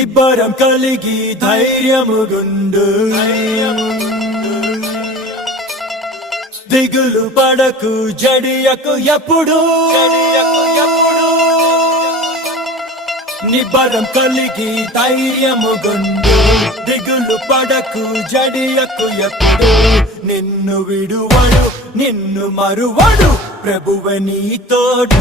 నిబ్బరం కలిగి ధైర్యముగుండు దిగులు పడకు జడియకు ఎప్పుడు నిబ్బరం కలిగి ధైర్యముగుండు దిగులు పడకు జడియకు ఎప్పుడు నిన్ను విడువడు నిన్ను మరువడు ప్రభువే నీ తోడు